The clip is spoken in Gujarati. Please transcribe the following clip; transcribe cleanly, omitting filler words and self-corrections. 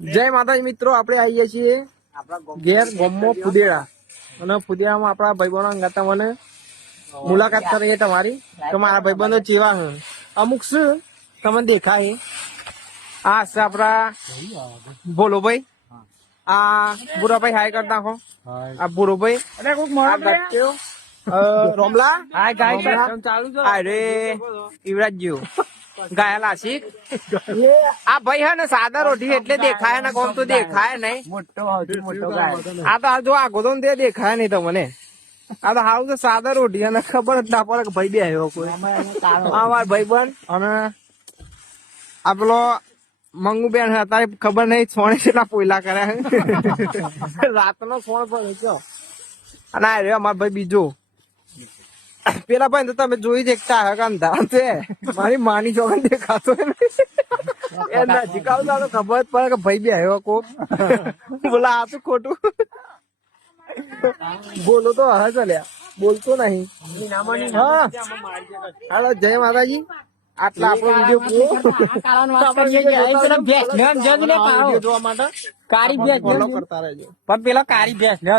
જય માતાજી મિત્રો, આપણે આવીએ છીએ ઘેર ગામમાં ફુદેડા અને ફુદેડામાં આપણા ભાઈબંધો ગાતા મને મુલાકાત કરીએ તમારી કે મારા ભાઈબંધો ચેવા છે. અમુક શું તમને દેખાય આ છે આપડા ભોલોભાઈ, આ ભૂરાભાઈ હાય કરતા નાખો, આ ભૂરોભાઈ રોમલા અરે યુવરાજ જેવું ગાયેલા શીખ. આ ભાઈ હે ને સાદા રોટી એટલે દેખાય ને કોમ તો દેખાય નહીં. આ તો જો આગો તો તે દેખાય નહીં તમને. આ તો હાવ તો સાદા રોટી અને ખબર જ ના પડે કે ભાઈ બે આવ્યો કોઈ. અમાર ભાઈ બન અને આ પેલો મંગુબેન અત્યારે ખબર નહીં સોણે કેટલા પોયલા કર્યા રાતનો સોણ પડે કયો. અને આ રહ્યો અમાર ભાઈ બીજો પેલા ભાઈ તો તમે જોઈ દેખતા હે કંધા છે મારી માની ચોગન દેખાતો એ નજીક આવતા તો ખબર જ પડે કે ભાઈ બે આવ્યો કોક. બોલા આ તો ખોટું બોલો તો હા ચાલ્યા બોલતો નહીં. હા હાલો જય માતાજી. આટલા આપણો વિડીયો જોવા માટે ફોલો કરતા રહેજો. પણ પેલા કાળી ભેંસ ને